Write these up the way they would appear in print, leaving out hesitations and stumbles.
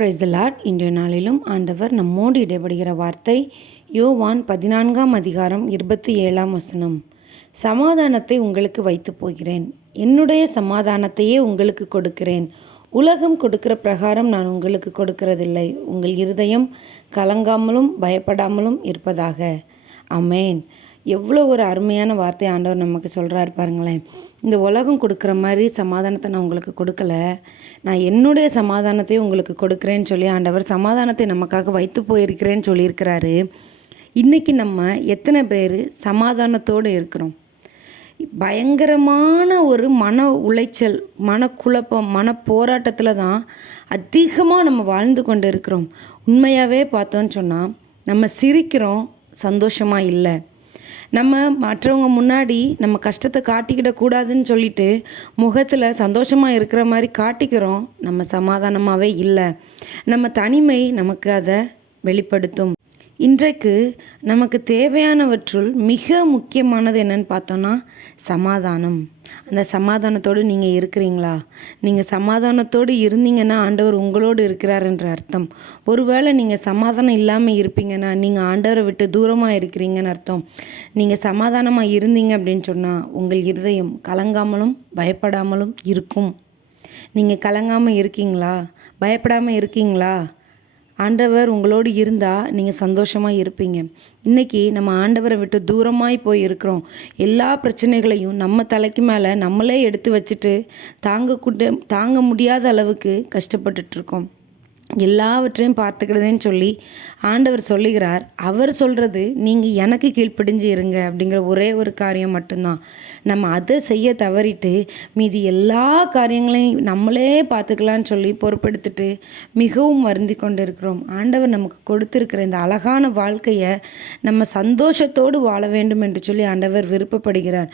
Praise the Lord. இன்றைய நாளிலும் ஆண்டவர் நம்மோடு இடைபடுகிற வார்த்தை யோவான் 14 சமாதானத்தை உங்களுக்கு வைத்து போகிறேன், என்னுடைய சமாதானத்தையே உங்களுக்கு கொடுக்கிறேன். உலகம் கொடுக்கிற பிரகாரம் நான் உங்களுக்கு கொடுக்கிறதில்லை. உங்கள் இருதயம் கலங்காமலும் பயப்படாமலும் இருப்பதாக. ஆமேன். எவ்வளோ ஒரு அருமையான வார்த்தை ஆண்டவர் நமக்கு சொல்கிறாரு பாருங்களேன். இந்த உலகம் கொடுக்குற மாதிரி சமாதானத்தை நான் உங்களுக்கு கொடுக்கல, நான் என்னுடைய சமாதானத்தையும் உங்களுக்கு கொடுக்குறேன்னு சொல்லி ஆண்டவர் சமாதானத்தை நமக்காக வைத்து போயிருக்கிறேன்னு சொல்லியிருக்கிறாரு. இன்றைக்கி நம்ம எத்தனை பேர் சமாதானத்தோடு இருக்கிறோம்? பயங்கரமான ஒரு மன உளைச்சல், மனக்குழப்பம், மன போராட்டத்தில் தான் அதிகமாக நம்ம வாழ்ந்து கொண்டு இருக்கிறோம். உண்மையாகவே பார்த்தோன்னு சொன்னால் நம்ம சிரிக்கிறோம், சந்தோஷமாக இல்லை. நம்ம மற்றவங்க முன்னாடி நம்ம கஷ்டத்தை காட்டிக்கிடக்கூடாதுன்னு சொல்லிட்டு முகத்தில் சந்தோஷமாக இருக்கிற மாதிரி காட்டிக்கிறோம், நம்ம சமாதானமாகவே இல்லை. நம்ம தனிமை நமக்கு அதை வெளிப்படுத்தும். இன்றைக்கு நமக்கு தேவையானவற்றுள் மிக முக்கியமானது என்னன்னு பார்த்தோன்னா சமாதானம். அந்த சமாதானத்தோடு நீங்கள் இருக்கிறீங்களா? நீங்கள் சமாதானத்தோடு இருந்தீங்கன்னா ஆண்டவர் உங்களோடு இருக்கிறார் என்ற அர்த்தம். ஒருவேளை நீங்கள் சமாதானம் இல்லாமல் இருப்பீங்கன்னா நீங்கள் ஆண்டவரை விட்டு தூரமாக இருக்கிறீங்கன்னு அர்த்தம். நீங்கள் சமாதானமாக இருந்தீங்க அப்படின்னு சொன்னால் உங்கள் இருதயம் கலங்காமலும் பயப்படாமலும் இருக்கும். நீங்கள் கலங்காமல் இருக்கீங்களா? பயப்படாமல் இருக்கீங்களா? ஆண்டவர் உங்களோடு இருந்தால் நீங்கள் சந்தோஷமாக இருப்பீங்க. இன்றைக்கி நம்ம ஆண்டவரை விட்டு தூரமாய் போய் இருக்கிறோம். எல்லா பிரச்சனைகளையும் நம்ம தலைக்கு மேலே நம்மளே எடுத்து வச்சுட்டு தாங்க முடியாத அளவுக்கு கஷ்டப்பட்டுட்ருக்கோம். எல்லாவற்றையும் பார்த்துக்கிறதுன்னு சொல்லி ஆண்டவர் சொல்லுகிறார். அவர் சொல்கிறது நீங்கள் எனக்கு கீழ்ப்படிஞ்சு இருங்க அப்படிங்கிற ஒரே ஒரு காரியம் மட்டும்தான். நம்ம அதை செய்ய தவறிட்டு மீதி எல்லா காரியங்களையும் நம்மளே பார்த்துக்கலான்னு சொல்லி பொறுப்பெடுத்துட்டு மிகவும் வருந்தி கொண்டு இருக்கிறோம். ஆண்டவர் நமக்கு கொடுத்துருக்கிற இந்த அழகான வாழ்க்கையை நம்ம சந்தோஷத்தோடு வாழ வேண்டும் என்று சொல்லி ஆண்டவர் விருப்பப்படுகிறார்.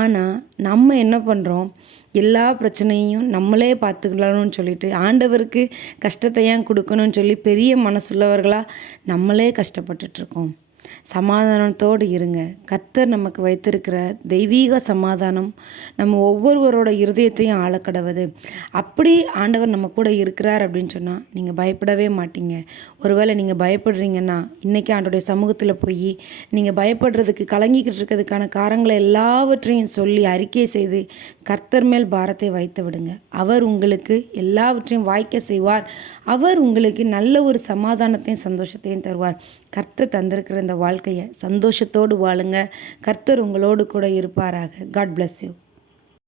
ஆனால் நம்ம என்ன பண்ணுறோம்? எல்லா பிரச்சனையும் நம்மளே பார்த்துக்கலாம்னு சொல்லிட்டு ஆண்டவருக்கு கஷ்டத்தை ஏன் கொடுக்கணும்னு சொல்லி பெரிய மனசுள்ளவர்களாக நம்மளே கஷ்டப்பட்டுட்ருக்கோம். சமாதானத்தோடு இருங்க. கர்த்தர் நமக்கு வைத்திருக்கிற தெய்வீக சமாதானம் நம்ம ஒவ்வொருவரோட இருதயத்தையும் ஆளக்கடவுது. அப்படி ஆண்டவர் நம்ம கூட இருக்கிறார் அப்படின்னு சொன்னால் நீங்கள் பயப்படவே மாட்டீங்க. ஒருவேளை நீங்கள் பயப்படுறீங்கன்னா இன்றைக்கி ஆண்டோடைய சமூகத்தில் போய் நீங்கள் பயப்படுறதுக்கு கலங்கிக்கிட்டு இருக்கிறதுக்கான காரணங்களை எல்லாவற்றையும் சொல்லி அறிக்கை செய்து கர்த்தர் மேல் பாரத்தை வைத்து விடுங்க. அவர் உங்களுக்கு எல்லாவற்றையும் வாய்க்க செய்வார். அவர் உங்களுக்கு நல்ல ஒரு சமாதானத்தையும் சந்தோஷத்தையும் தருவார். கர்த்தர் தந்திருக்கிற இந்த வாழ்க்கையை சந்தோஷத்தோடு வாழுங்க. கர்த்தர் உங்களோடு கூட இருப்பாராக. God bless you.